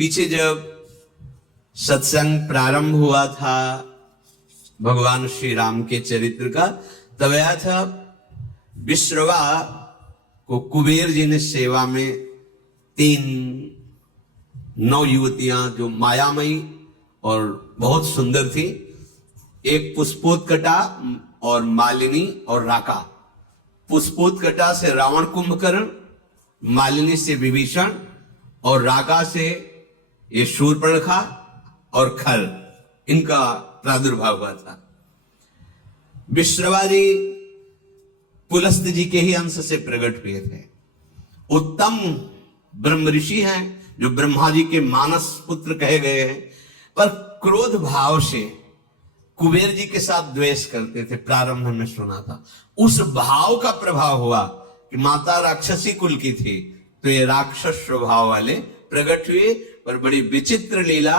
पीछे जब सत्संग प्रारंभ हुआ था भगवान श्री राम के चरित्र का, तब आया था विश्रवा को कुबेर जी ने सेवा में 3 नौ युवतियां जो मायामयी और बहुत सुंदर थी, एक पुष्पोत्कटा और मालिनी और राका। पुष्पोत्कटा से रावण कुंभकर्ण, मालिनी से विभीषण और राका से ये शूर्पणखा और खल, इनका प्रादुर्भाव हुआ था। विश्रवा जी पुलस्त जी के ही अंश से प्रकट हुए थे। उत्तम ब्रह्म ऋषि हैं जो ब्रह्मा जी के मानस पुत्र कहे गए हैं, पर क्रोध भाव से कुबेर जी के साथ द्वेष करते थे। प्रारंभ में सुना था उस भाव का प्रभाव हुआ कि माता राक्षसी कुल की थी, तो ये राक्षस स्वभाव वाले प्रकट हुए। पर बड़ी विचित्र लीला,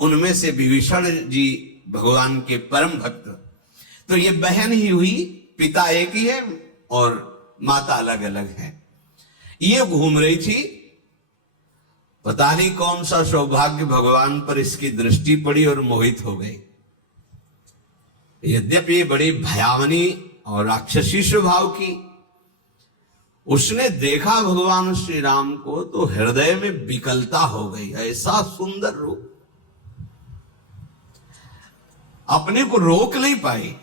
उनमें से विभीषण जी भगवान के परम भक्त, तो ये बहन ही हुई, पिता एक ही है और माता अलग अलग है। ये घूम रही थी, पता नहीं कौन सा सौभाग्य भगवान पर इसकी दृष्टि पड़ी और मोहित हो गई। यद्यपि बड़ी भयावनी और राक्षसी स्वभाव की, उसने देखा भगवान श्री राम को तो हृदय में विकलता हो गई। ऐसा सुंदर रूप, अपने को रोक नहीं पाई।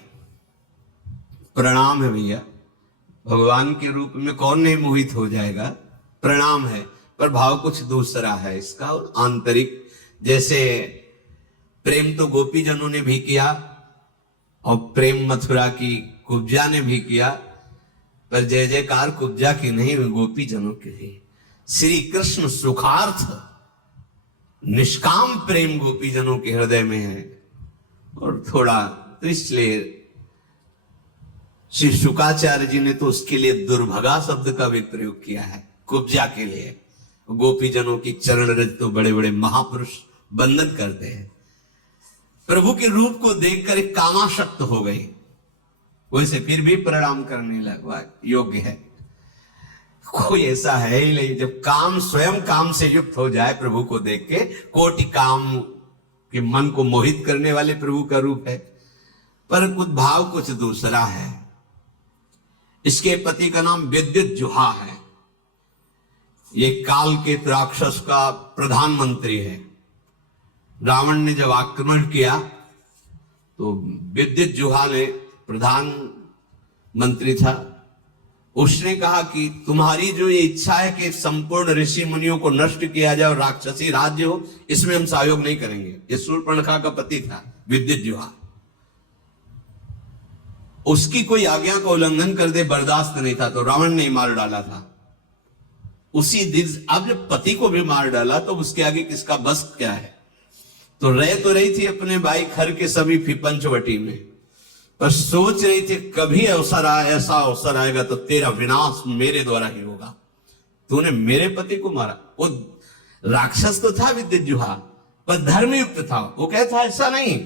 प्रणाम है भैया, भगवान के रूप में कौन नहीं मोहित हो जाएगा, प्रणाम है। पर भाव कुछ दूसरा है इसका, और आंतरिक। जैसे प्रेम तो गोपी जनों ने भी किया और प्रेम मथुरा की कुब्जा ने भी किया, पर जय जयकार कुब्जा की नहीं, गोपी जनों की ही। श्री कृष्ण सुखार्थ निष्काम प्रेम गोपी जनों के हृदय में है। और थोड़ा तो इसलिए श्री शुकाचार्य जी ने तो उसके लिए दुर्भगा शब्द का भी प्रयोग किया है, कुब्जा के लिए। गोपी जनों की चरण रज तो बड़े बड़े महापुरुष बंधन करते हैं। प्रभु के रूप को देखकर एक कामाशक्त हो गई, वैसे फिर भी प्रणाम करने लगा, योग्य है। कोई ऐसा है ही नहीं, जब काम स्वयं काम से युक्त हो जाए प्रभु को देख के, कोटि काम के मन को मोहित करने वाले प्रभु का रूप है। पर कुछ भाव कुछ दूसरा है। इसके पति का नाम विद्युत जुहा है, ये काल के राक्षस का प्रधानमंत्री है। रावण ने जब आक्रमण किया तो विद्युत जुहा ने, प्रधानमंत्री था, उसने कहा कि तुम्हारी जो ये इच्छा है कि संपूर्ण ऋषि मुनियों को नष्ट किया जाए और राक्षसी राज्य हो, इसमें हम सहयोग नहीं करेंगे। ये शूर्पणखा का पति था विद्युत जुहा, उसकी कोई आज्ञा का उल्लंघन कर दे बर्दाश्त नहीं था, तो रावण ने मार डाला था उसी दिन। अब जब पति को भी मार डाला तो उसके आगे किसका बस क्या है। तो रही थी अपने भाई खर के सभी पंचवटी में, पर सोच रही थी कभी अवसर आए, ऐसा अवसर आएगा तो तेरा विनाश मेरे द्वारा ही होगा। तूने मेरे पति को मारा। वो राक्षस तो था विद्युत जुहा, पर धर्मयुक्त था। वो कहता ऐसा नहीं,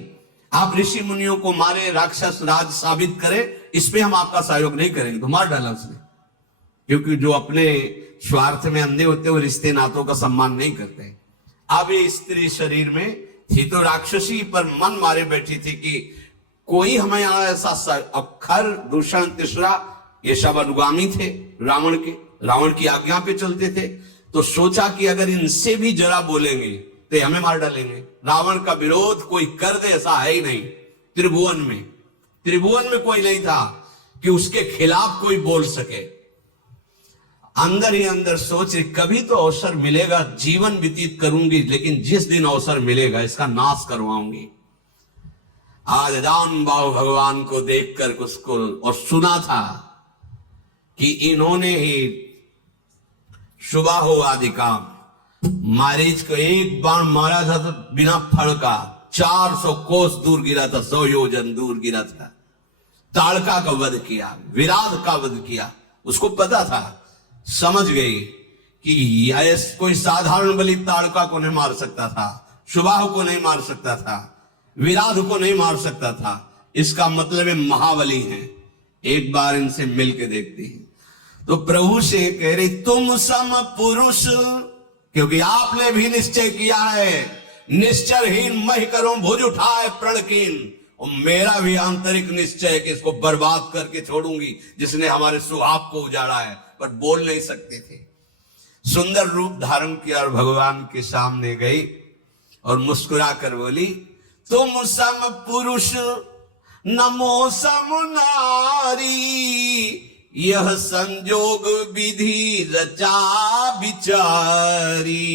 आप ऋषि मुनियों को मारे, राक्षस राज साबित करें, इस पे हम आपका सहयोग नहीं करेंगे। तो मार डाला उसने, क्योंकि जो अपने स्वार्थ में अंधे होते वो रिश्ते नातों का सम्मान नहीं करते। अब ये स्त्री शरीर में थी तो राक्षसी, पर मन मारे बैठी थी कि कोई हमें ऐसा। अक्षर दूषण तीसरा, ये सब अनुगामी थे रावण के, रावण की आज्ञा पे चलते थे। तो सोचा कि अगर इनसे भी जरा बोलेंगे तो हमें मार डालेंगे। रावण का विरोध कोई कर दे ऐसा है ही नहीं। त्रिभुवन में कोई नहीं था कि उसके खिलाफ कोई बोल सके। अंदर ही अंदर सोच रही कभी तो अवसर मिलेगा, जीवन व्यतीत करूंगी, लेकिन जिस दिन अवसर मिलेगा इसका नाश करवाऊंगी। आज राम बाबू भगवान को देखकर उसको और सुना था कि इन्होंने ही शुभाहो आदि काम, मारीच को एक बाण मारा था तो बिना फड़ का 400 कोस दूर गिरा था, 100 योजन दूर गिरा था। ताड़का का वध किया, विराट का वध किया। उसको पता था, समझ गई कि कोई साधारण बलि ताड़का को नहीं मार सकता था, शुभाह को नहीं मार सकता था, विराट को नहीं मार सकता था। इसका मतलब है महाबली हैं, एक बार इनसे मिल के देखती है। तो प्रभु से कह रही तुम सम पुरुष क्योंकि आपने भी निश्चय किया है, निश्चरहीन मह करो भुज उठाए प्रणकीन। और मेरा भी आंतरिक निश्चय है कि इसको बर्बाद करके छोड़ूंगी, जिसने हमारे सुहाग को उजाड़ा है। पर बोल नहीं सकते थे। सुंदर रूप धारण किया और भगवान के सामने गई और मुस्कुरा कर बोली, तुम सम पुरुष नमो सम नारी, यह संजोग विधि रचा विचारी।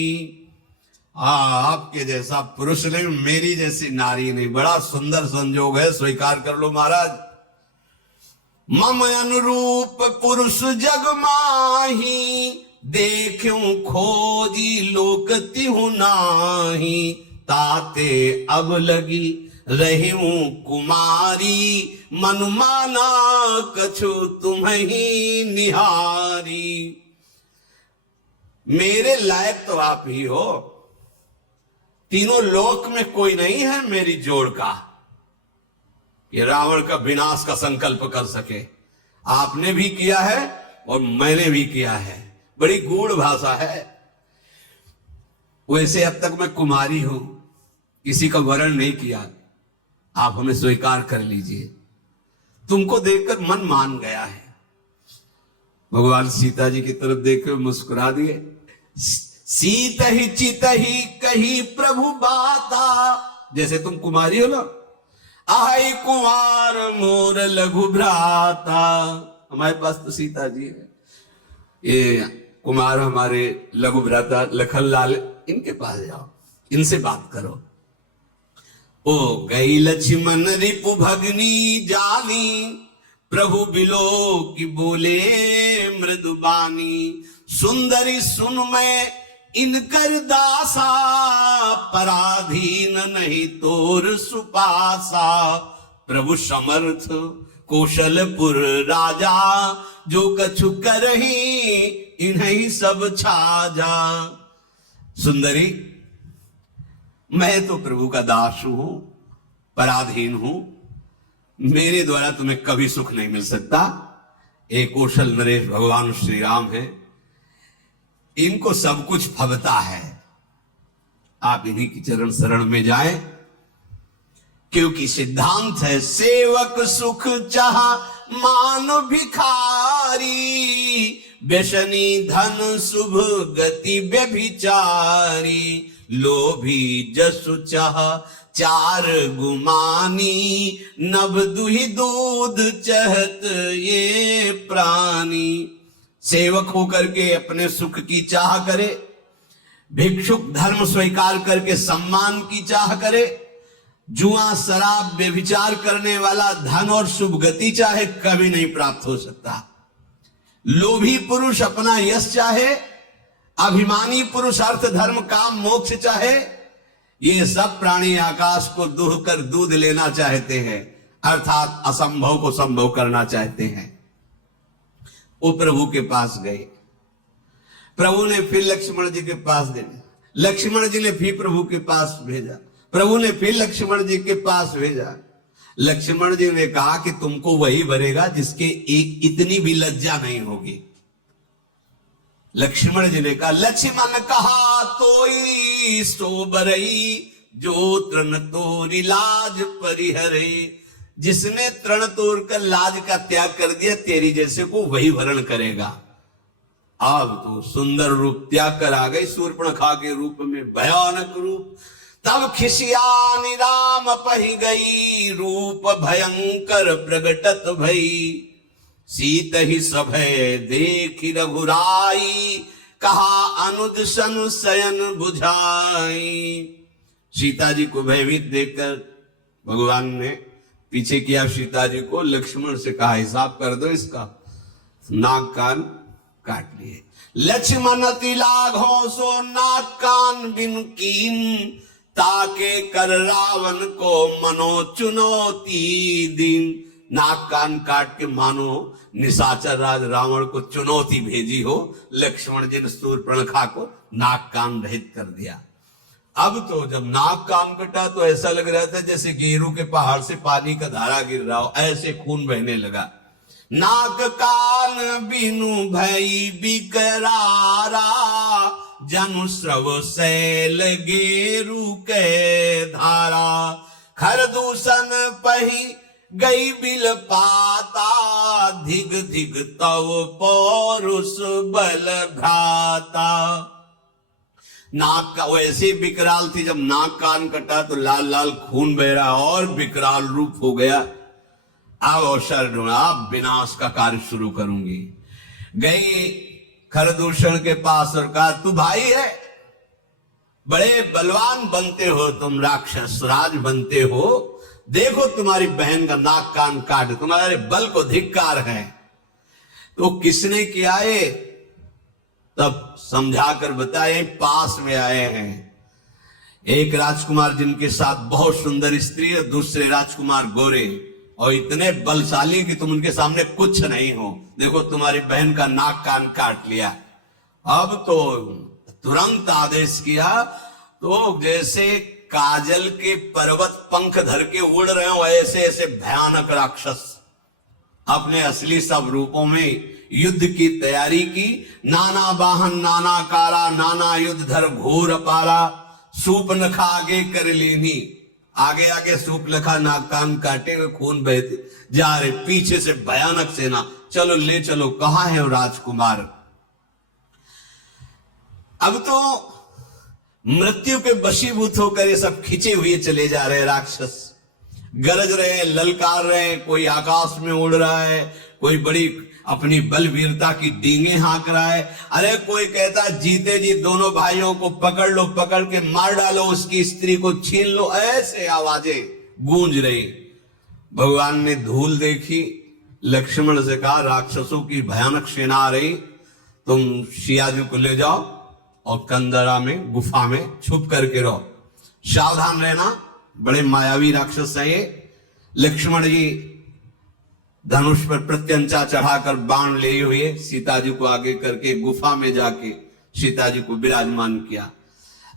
आपके जैसा पुरुष नहीं, मेरी जैसी नारी नहीं, बड़ा सुंदर संजोग है, स्वीकार कर लो महाराज। मम अनुरूप पुरुष जग माही, देखूं खोजी लोक तिहु नाही, ताते अब लगी रहूं कुमारी, मन माना कछु तुम्हीं निहारी। मेरे लायक तो आप ही हो, तीनों लोक में कोई नहीं है मेरी जोड़ का, ये रावण का विनाश का संकल्प कर सके। आपने भी किया है और मैंने भी किया है, बड़ी गूढ़ भाषा है। वैसे अब तक मैं कुमारी हूं, किसी का वर्ण नहीं किया, आप हमें स्वीकार कर लीजिए। तुमको देखकर मन मान गया है। भगवान सीता जी की तरफ देखकर मुस्कुरा दिए। सीत ही चित ही कही प्रभु बाता, जैसे तुम कुमारी हो ना, आई कुमार मोर लघु भ्राता। हमारे पास तो सीता जी है, ये कुमार हमारे लघु भ्राता लखन लाल, इनके पास जाओ, इनसे बात करो। ओ गई लक्ष्मण रिपु भगनी जानी, प्रभु बिलो की बोले मृदुबानी। सुंदरी सुन मैं इनकर दासा, पराधीन नहीं तोर सुपासा। प्रभु समर्थ कौशलपुर राजा, जो कछु करही इन्हीं सब छाजा। सुंदरी, मैं तो प्रभु का दास हूं, पराधीन हूं, मेरे द्वारा तुम्हें कभी सुख नहीं मिल सकता। एक कौशल नरेश भगवान श्री राम है, इनको सब कुछ फबता है। आप इन्हीं की चरण शरण में जाएं, क्योंकि सिद्धांत है सेवक सुख चाह मान भिखारी, व्यसनी धन शुभ गति व्यभिचारी। लोभी जसु चाह चार गुमानी, नभ दुहि दूध चहत ये प्राणी। सेवक होकर के अपने सुख की चाह करे, भिक्षुक धर्म स्वीकार करके सम्मान की चाह करे, जुआ शराब व्यभिचार करने वाला धन और शुभ गति चाहे, कभी नहीं प्राप्त हो सकता। लोभी पुरुष अपना यश चाहे, अभिमानी पुरुष अर्थ धर्म काम मोक्ष चाहे, ये सब प्राणी आकाश को दूह कर दूध लेना चाहते हैं, अर्थात असंभव को संभव करना चाहते हैं। वो प्रभु के पास गए, प्रभु ने फिर लक्ष्मण जी के पास भेजा, लक्ष्मण जी ने फिर प्रभु के पास भेजा, प्रभु ने फिर लक्ष्मण जी के पास भेजा। लक्ष्मण जी ने कहा कि तुमको वही भरेगा जिसके एक इतनी भी लज्जा नहीं होगी। लक्ष्मण जी ने कहा, लक्ष्मण कहा तोई सो बरई, जो तृण तोरी लाज परिहरे। जिसने तृण तोड़ कर लाज का त्याग कर दिया, तेरी जैसे को वही भरण करेगा। अब तो सुंदर रूप त्याग कर आ गई शूर्पणखा के रूप में, भयानक रूप। तब खिसियानी राम पही गई, रूप भयंकर प्रगटत भई। सीत ही सभय देखी रघुराई, कहा अनुज सन शयन बुझाई। सीता जी को भयभीत देखकर भगवान ने पीछे किया सीता जी को, लक्ष्मण से कहा हिसाब कर दो इसका। नाक कान काट लिए। लक्ष्मण तिलाघो सो नाक कान बिन कीन, ताके कर रावण को मनो चुनौती दिन। नाक कान काट के मानो निशाचर राज रावण को चुनौती भेजी हो। लक्ष्मण जी ने शूर्पणखा को नाक कान रहित कर दिया। अब तो जब नाक कान कटा तो ऐसा लग रहा था जैसे गेरू के पहाड़ से पानी का धारा गिर रहा हो, ऐसे खून बहने लगा। नाक कान बिनु भई बिकरारा, जनु स्रव शैल गेरु के धारा, खरदूषण पही गई बिल पाता, धिग धिग तव पौरुष बल भ्राता। नाक का वैसे विकराल थी, जब नाक कान कटा तो लाल लाल खून बह रहा और विकराल रूप हो गया। अब अवसर ढूंढा, अब विनाश का कार्य शुरू करूंगी। गई खरदूषण के पास और कहा, तू भाई है, बड़े बलवान बनते हो तुम, राक्षस राज बनते हो, देखो तुम्हारी बहन का नाक कान काट, तुम्हारे बल को धिक्कार है। तो किसने किया है? तब समझाकर बताए, पास में आए हैं एक राजकुमार जिनके साथ बहुत सुंदर स्त्री है, दूसरे राजकुमार गोरे और इतने बलशाली कि तुम उनके सामने कुछ नहीं हो। देखो तुम्हारी बहन का नाक कान काट लिया। अब तो तुरंत आदेश किया, तो जैसे काजल के पर्वत पंख धर के उड़ रहे हो ऐसे ऐसे भयानक राक्षस अपने असली सब रूपों में युद्ध की तैयारी की। नाना वाहन नाना कारा, नाना युद्ध धर घोर अपारा, सूपनखा आगे कर लेनी, आगे आगे सूपनखा नाक कान काटे हुए खून बहते जा रहे, पीछे से भयानक सेना, चलो ले चलो, कहां है वो राजकुमार। अब तो मृत्यु के वशीभूत होकर ये सब खिंचे हुए चले जा रहे राक्षस, गरज रहे, ललकार रहे, कोई आकाश में उड़ रहा है, कोई बड़ी अपनी बलवीरता की डींगे हाँक रहा है। अरे कोई कहता जीते जी दोनों भाइयों को पकड़ लो, पकड़ के मार डालो, उसकी स्त्री को छीन लो, ऐसे आवाजें गूंज रही। भगवान ने धूल देखी, लक्ष्मण से कहा, राक्षसों की भयानक सेना आ रही, तुम सियाजू को ले जाओ और कंदरा में गुफा में छुप करके रहो, सावधान रहना, बड़े मायावी राक्षस है ये। लक्ष्मण जी धनुष पर प्रत्यंचा चढ़ाकर बाण लिए हुए सीता जी को आगे करके गुफा में जाके सीता जी को विराजमान किया।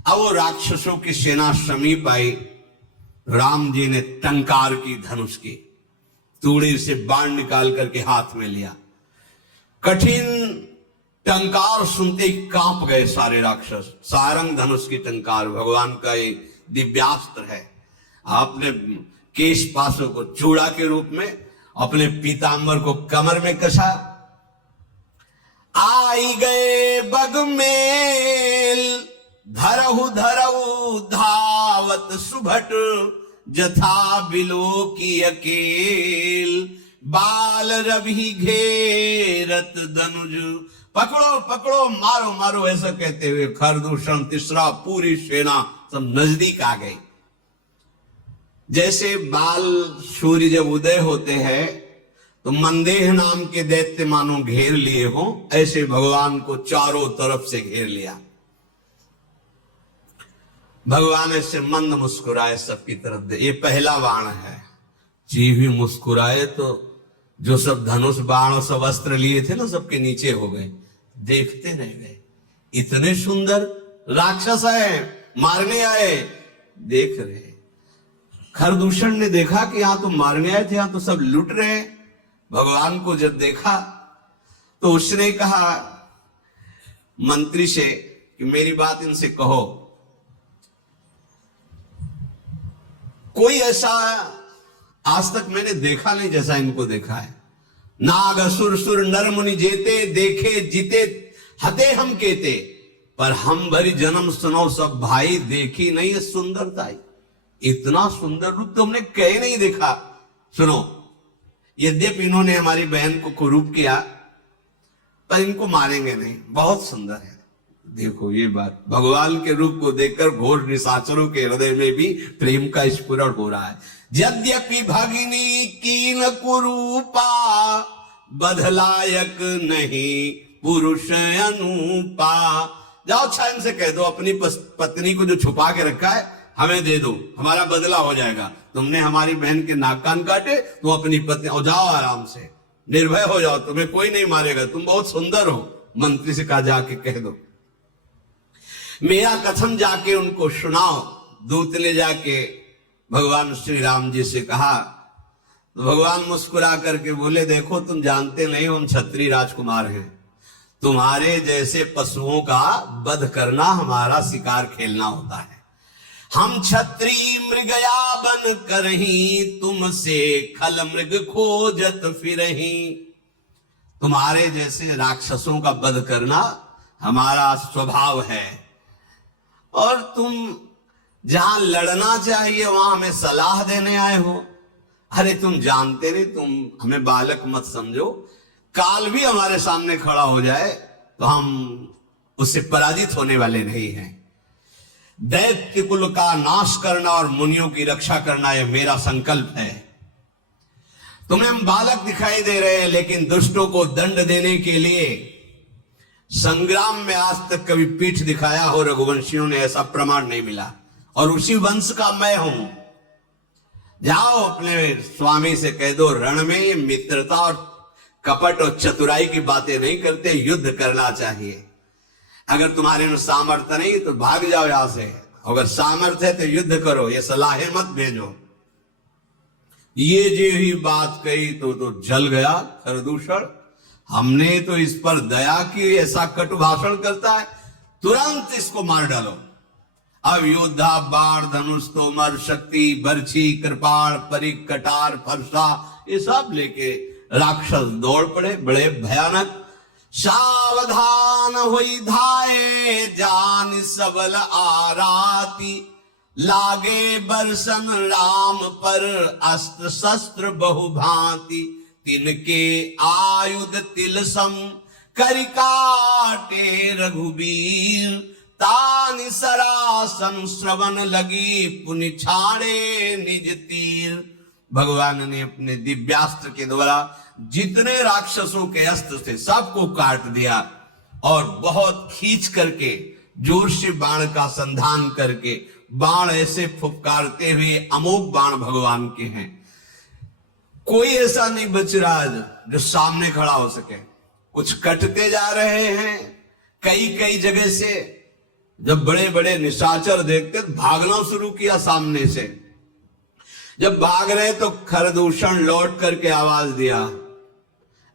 अब वो राक्षसों की सेना समीप आई, राम जी ने टंकार की धनुष की, तूड़ी से बाण निकाल करके हाथ में लिया। कठिन टंकार सुनते ही कांप गए सारे राक्षस। सारंग धनुष की टंकार भगवान का ये दिव्यास्त्र है। आपने केश पासों को चूड़ा के रूप में, अपने पीतांबर को कमर में कसा। आई गए बगमेल, धरहु धरहु धावत सुभट, जथा बिलो की अकेल, बाल रवि घेरत दनुज, पकड़ो पकड़ो, मारो मारो, ऐसा कहते हुए खरदूषण तीसरा पूरी सेना सब नजदीक आ गई। जैसे बाल सूर्य जब उदय होते हैं तो मंदेह नाम के दैत्य मानो घेर लिए हो, ऐसे भगवान को चारों तरफ से घेर लिया। भगवान ऐसे मंद मुस्कुराए सबकी तरफ दे, ये पहला बाण है। जी भी मुस्कुराए तो जो सब धनुष बाण और सब अस्त्र लिए थे ना, सबके नीचे हो गए, देखते रह गए। इतने सुंदर राक्षस है, मारने आए, देख रहे। खरदूषण ने देखा कि यहां तो मारने आए थे, यहां तो सब लूट रहे हैं। भगवान को जब देखा तो उसने कहा मंत्री से कि मेरी बात इनसे कहो। कोई ऐसा आज तक मैंने देखा नहीं जैसा इनको देखा है। नाग असुर सुर नर मुनि जेते, देखे जीते हते हम केते, पर हम भरी जन्म सुनो सब भाई, देखी नहीं है सुंदरता। इतना सुंदर रूप तो हमने कहीं नहीं देखा। सुनो, यद्यपि इन्होंने हमारी बहन को कुरूप किया, पर इनको मारेंगे नहीं, बहुत सुंदर है। देखो ये बात, भगवान के रूप को देखकर घोर निशाचरों के हृदय में भी प्रेम का स्फुरण हो रहा है। यद्यपि भगिनी कीन कुरूपा, बदलायक नहीं पुरुष अनुपा। जाओ छान से कह दो अपनी पत्नी को जो छुपा के रखा है हमें दे दो, हमारा बदला हो जाएगा। तुमने हमारी बहन के नाक कान काटे, तुम अपनी पत्नी, और जाओ आराम से, निर्भय हो जाओ, तुम्हें कोई नहीं मारेगा, तुम बहुत सुंदर हो। मंत्री से कहा जाके कह दो, मेरा कथन जाके उनको सुनाओ। दूत ने जाके भगवान श्री राम जी से कहा तो भगवान मुस्कुरा करके बोले, देखो तुम जानते नहीं हम क्षत्रिय राजकुमार हैं, तुम्हारे जैसे पशुओं का वध करना हमारा शिकार खेलना होता है। हम छत्री मृगया बन करही, तुमसे खल मृग खोजत फिरही। तुम्हारे जैसे राक्षसों का वध करना हमारा स्वभाव है, और तुम जहां लड़ना चाहिए वहां हमें सलाह देने आए हो। अरे तुम जानते नहीं, तुम हमें बालक मत समझो। काल भी हमारे सामने खड़ा हो जाए तो हम उससे पराजित होने वाले नहीं हैं। दैत्य कुल का नाश करना और मुनियों की रक्षा करना यह मेरा संकल्प है। तुम्हें हम बालक दिखाई दे रहे हैं, लेकिन दुष्टों को दंड देने के लिए संग्राम में आज तक कभी पीठ दिखाया हो रघुवंशियों ने, ऐसा प्रमाण नहीं मिला। और उसी वंश का मैं हूं। जाओ अपने स्वामी से कह दो, रण में मित्रता और कपट और चतुराई की बातें नहीं करते, युद्ध करना चाहिए। अगर तुम्हारे में सामर्थ्य नहीं तो भाग जाओ यहां से, अगर सामर्थ्य है तो युद्ध करो, ये सलाहें मत भेजो। ये जो ही बात कही तो जल गया खरदूषण। हमने तो इस पर दया की, ऐसा कटु भाषण करता है, तुरंत इसको मार डालो। अब योद्धा बाण धनुष तोमर शक्ति बर्छी कृपाण परिक कटार फरसा ये सब लेके राक्षस दौड़ पड़े, बड़े भयानक। सावधान हुई धाये जान सबल आराती, लागे बरसन राम पर अस्त्र शस्त्र बहुभांति। तिनके आयुध तिलसम करि काटे रघुबीर, तानि सरासन श्रवण लगी पुनि छाड़े निज तीर। भगवान ने अपने दिव्यास्त्र के द्वारा जितने राक्षसों के अस्त्र थे सबको काट दिया, और बहुत खींच करके जोर से बाण का संधान करके, बाण ऐसे फुफकारते हुए अमोघ बाण भगवान के हैं। कोई ऐसा नहीं बच रहा जो सामने खड़ा हो सके। कुछ कटते जा रहे हैं कई कई जगह से। जब बड़े बड़े निशाचर देखते तो भागना शुरू किया सामने से। जब भाग रहे तो खरदूषण लौट करके आवाज दिया,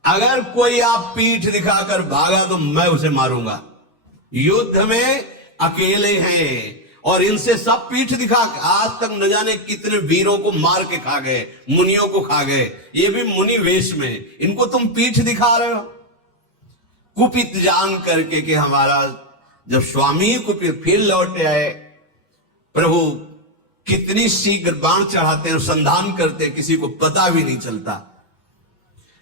अगर कोई आप पीठ दिखाकर भागा तो मैं उसे मारूंगा। युद्ध में अकेले हैं और इनसे सब पीठ दिखा, आज तक न जाने कितने वीरों को मार के खा गए, मुनियों को खा गए, ये भी मुनि वेश में। इनको तुम पीठ दिखा रहे हो। कुपित जान करके कि हमारा जब स्वामी ही कुपित, फिर लौटे आए। प्रभु कितनी शीघ्र बाण चढ़ाते हैं, संधान करते हैं, किसी को पता भी नहीं चलता।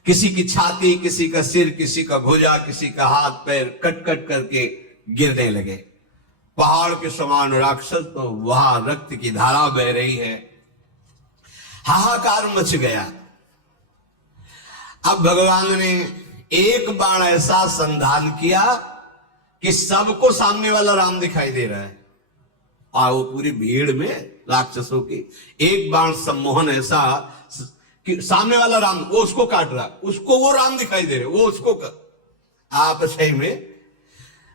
किसी की छाती, किसी का सिर, किसी का भुजा, किसी का हाथ पैर कट कट करके गिरने लगे। पहाड़ के समान राक्षस, तो वहां रक्त की धारा बह रही है। हाहाकार मच गया। अब भगवान ने एक बाण ऐसा संधान किया कि सबको सामने वाला राम दिखाई दे रहा है। और वो पूरी भीड़ में राक्षसों की एक बाण सम्मोहन ऐसा कि सामने वाला राम, वो उसको काट रहा, उसको वो राम दिखाई दे रहे, वो उसको आपस में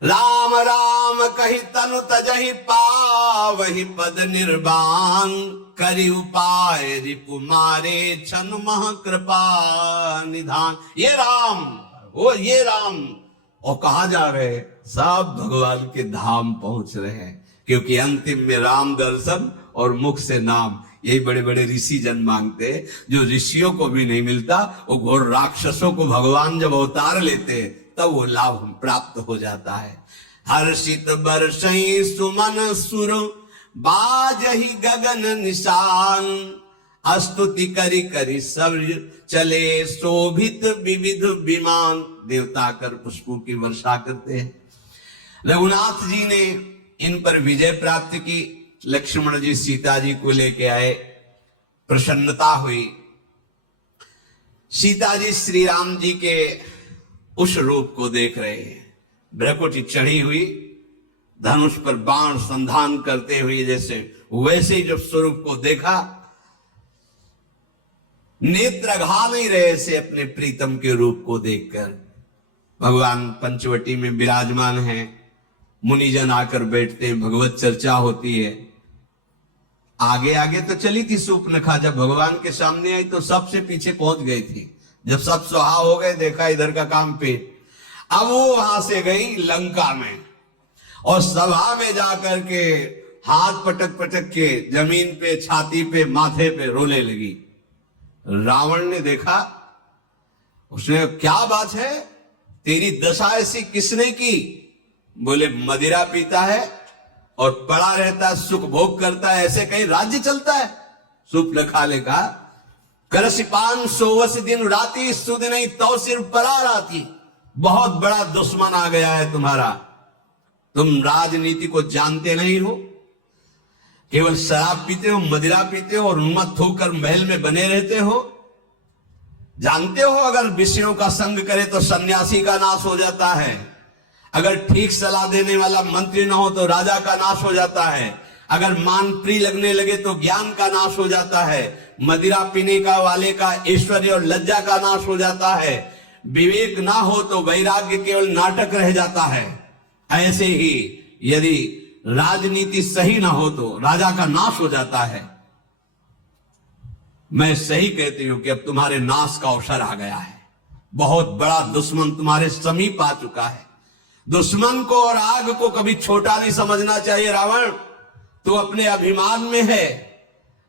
राम राम कही तनु तजहि पावहि पद निर्वाण, करि उपाय रिपु मारे छन मह कृपा निधान। ये राम, वो ये राम। और कहा जा रहे हैं सब भगवान के धाम पहुंच रहे हैं, क्योंकि अंतिम में राम दर्शन और मुख से नाम, यही बड़े बड़े ऋषि जन मांगते हैं, जो ऋषियों को भी नहीं मिलता। वो घोर राक्षसों को भगवान जब अवतार लेते हैं तब वो लाभ प्राप्त हो जाता है। हर्षित बरसई सुमन सुर, बाजहि गगन निशान, स्तुति करि करि सब चले शोभित विविध विमान। देवता कर पुष्पों की वर्षा करते हैं। रघुनाथ जी ने इन पर विजय प्राप्त की। लक्ष्मण जी सीता जी को लेके आए, प्रसन्नता हुई। सीता जी श्री राम जी के उस रूप को देख रहे हैं, भ्रकुटी चढ़ी हुई, धनुष पर बाण संधान करते हुए, जैसे वैसे ही जब स्वरूप को देखा, नेत्र अघा नहीं रहे से अपने प्रीतम के रूप को देखकर। भगवान पंचवटी में विराजमान हैं, मुनिजन आकर बैठते हैं, भगवत चर्चा होती है। आगे आगे तो चली थी सूर्पनखा, जब भगवान के सामने आई तो सबसे पीछे पहुंच गई थी। जब सब सुहा हो गए, देखा इधर का काम पे। अब वो वहां से गई लंका में और सभा में जाकर के हाथ पटक पटक के जमीन पे, छाती पे, माथे पे रोने लगी। रावण ने देखा, उसने, क्या बात है, तेरी दशा ऐसी किसने की? बोले, मदिरा पीता है और पड़ा रहता है, सुख भोग करता है, ऐसे कहीं राज्य चलता है? सुपलखा ने कहा, करसिपान सोवस दिन राती, सुध नहीं तो सिर परा राती। बहुत बड़ा दुश्मन आ गया है तुम्हारा, तुम राजनीति को जानते नहीं हो, केवल शराब पीते हो, मदिरा पीते हो और उन्मत्त होकर महल में बने रहते हो। जानते हो अगर विषयों का संग करे तो सन्यासी का नाश हो जाता है, अगर ठीक सलाह देने वाला मंत्री ना हो तो राजा का नाश हो जाता है, अगर मान प्रिय लगने लगे तो ज्ञान का नाश हो जाता है, मदिरा पीने का वाले का ऐश्वर्य और लज्जा का नाश हो जाता है, विवेक ना हो तो वैराग्य केवल नाटक रह जाता है। ऐसे ही यदि राजनीति सही ना हो तो राजा का नाश हो जाता है। मैं सही कहती हूं कि अब तुम्हारे नाश का अवसर आ गया है, बहुत बड़ा दुश्मन तुम्हारे समीप आ चुका है। दुश्मन को और आग को कभी छोटा नहीं समझना चाहिए। रावण, तू अपने अभिमान में है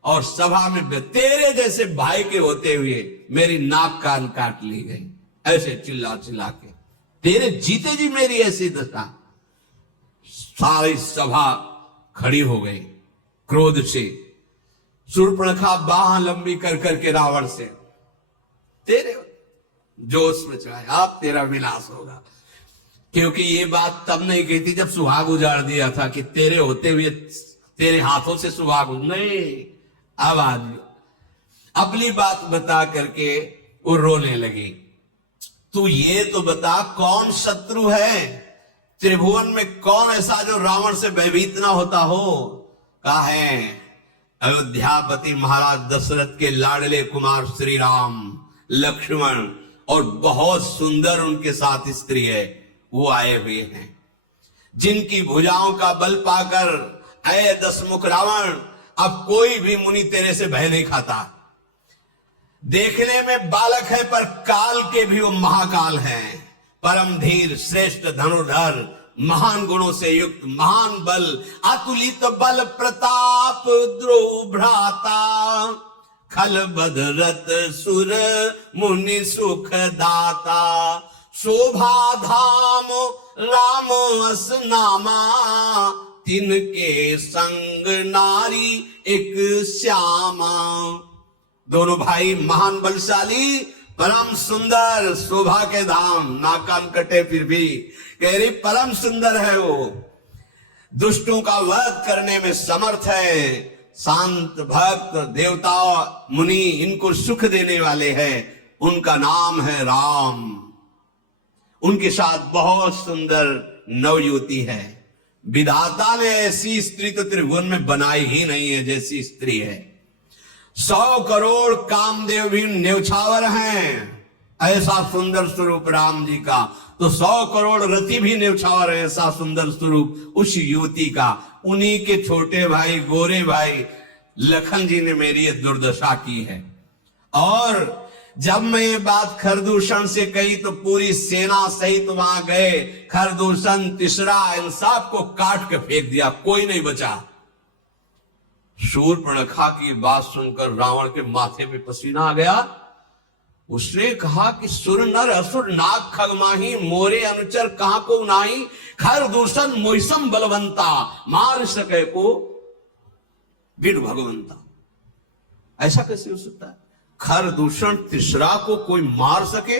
और सभा में तेरे जैसे भाई के होते हुए मेरी नाक कान काट ली गई, ऐसे चिल्ला चिल्ला के, तेरे जीते जी मेरी ऐसी दशा। सारी सभा खड़ी हो गई क्रोध से। शूर्पणखा बाह लंबी कर करके रावण से, तेरे जोश में चाहे आप, तेरा विनाश होगा। क्योंकि ये बात तब नहीं कही थी जब सुहाग उजाड़ दिया था कि तेरे होते हुए तेरे हाथों से सुहाग, नहीं, अब आज अपनी बात बता करके वो रोने लगी। तू ये तो बता, कौन शत्रु है त्रिभुवन में, कौन ऐसा जो रावण से भयभीत ना होता हो? कहा है, अयोध्यापति महाराज दशरथ के लाडले कुमार श्री राम, लक्ष्मण और बहुत सुंदर उनके साथ स्त्री है, वो आए हुए हैं, जिनकी भुजाओं का बल पाकर ऐ दशमुख रावण, अब कोई भी मुनि तेरे से भय नहीं खाता। देखने में बालक है पर काल के भी वो महाकाल हैं, परम धीर, श्रेष्ठ धनुर्धर, महान गुणों से युक्त, महान बल, अतुलित बल प्रताप, द्रोह भ्राता, खल बदरत सुर मुनि सुख दाता, शोभा धाम राम अस नामा, तिनके संग नारी एक श्यामा। दोनों भाई महान बलशाली, परम सुंदर, शोभा के धाम, नाकान कटे फिर भी कह रही परम सुंदर है वो, दुष्टों का वध करने में समर्थ है, शांत भक्त, देवता मुनि इनको सुख देने वाले हैं, उनका नाम है राम। उनके साथ बहुत सुंदर नवयुवती है। विधाता ने ऐसी स्त्री तो त्रिभुवन में बनाई ही नहीं है जैसी स्त्री है। 100 करोड़ कामदेव भी न्यौछावर हैं, ऐसा सुंदर स्वरूप राम जी का, तो 100 करोड़ रति भी न्यौछावर है, ऐसा सुंदर स्वरूप उस युवती का। उन्हीं के छोटे भाई, गोरे भाई लखन जी ने मेरी ये दुर्दशा की है। और जब मैं ये बात खरदूषण से कही तो पूरी सेना सहित वहां गए, खरदूषण, तीसरा, इन सब को काट के फेंक दिया, कोई नहीं बचा। शूर्पणखा की बात सुनकर रावण के माथे पे पसीना आ गया। उसने कहा कि सुर नर असुर नाग खगमाही, मोरे अनुचर कहां को नाही, खरदूषण मोइसम बलवंता, मार सके को बिन भगवंता। ऐसा कैसे हो सकता है? खरदूषण तीसरा को कोई मार सके,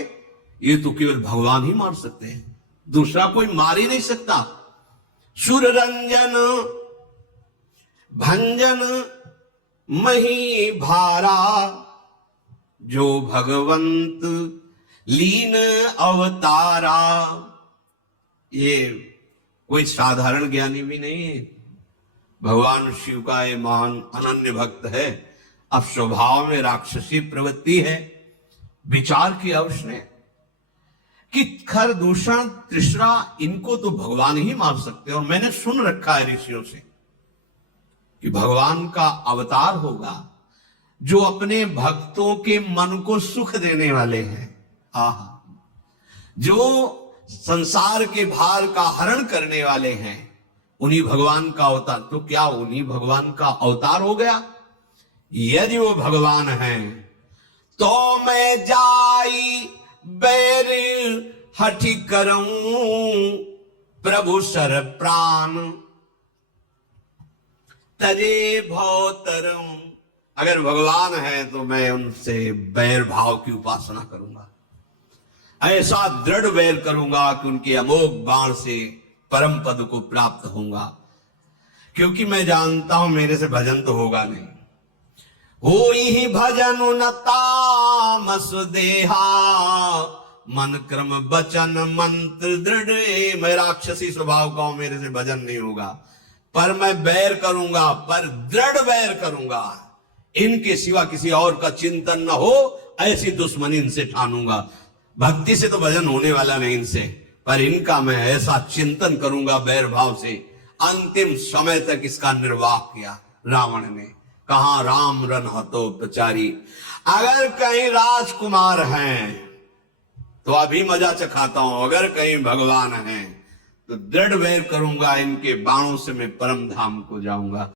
ये तो केवल भगवान ही मार सकते हैं, दूसरा कोई मार ही नहीं सकता। सुर रंजन भंजन मही भारा, जो भगवंत लीन अवतारा। ये कोई साधारण ज्ञानी भी नहीं है, भगवान शिव का ये महान अनन्य भक्त है। अब स्वभाव में राक्षसी प्रवृत्ति है। विचार किया उसने कि खरदूषण, तीसरा, इनको तो भगवान ही मार सकते हैं। और मैंने सुन रखा है ऋषियों से कि भगवान का अवतार होगा जो अपने भक्तों के मन को सुख देने वाले हैं। आहा, जो संसार के भार का हरण करने वाले हैं, उन्हीं भगवान का अवतार। तो क्या उन्हीं भगवान का अवतार हो गया? यदि वो भगवान हैं तो मैं जाई बैर हठि करऊं प्रभु सर प्राण तजे भवतरम। अगर भगवान है तो मैं उनसे बैर भाव की उपासना करूंगा, ऐसा दृढ़ वैर करूंगा कि उनके अमोघ बाण से परम पद को प्राप्त होऊंगा, क्योंकि मैं जानता हूं मेरे से भजन तो होगा नहीं। हो ही भजन न तामस देहा मन क्रम वचन मंत्र दृढ़। मैं राक्षसी स्वभाव का हूं, मेरे से भजन नहीं होगा, पर मैं बैर करूंगा, पर दृढ़ बैर करूंगा। इनके सिवा किसी और का चिंतन न हो, ऐसी दुश्मनी इनसे ठानूंगा। भक्ति से तो भजन होने वाला नहीं इनसे, पर इनका मैं ऐसा चिंतन करूंगा बैर भाव से। अंतिम समय तक इसका निर्वाह किया रावण ने। कहा राम रन हतो प्रचारी। अगर कहीं राजकुमार हैं तो अभी मजा चखाता हूं, अगर कहीं भगवान हैं तो दृढ़ वैर करूंगा, इनके बाणों से मैं परम धाम को जाऊंगा।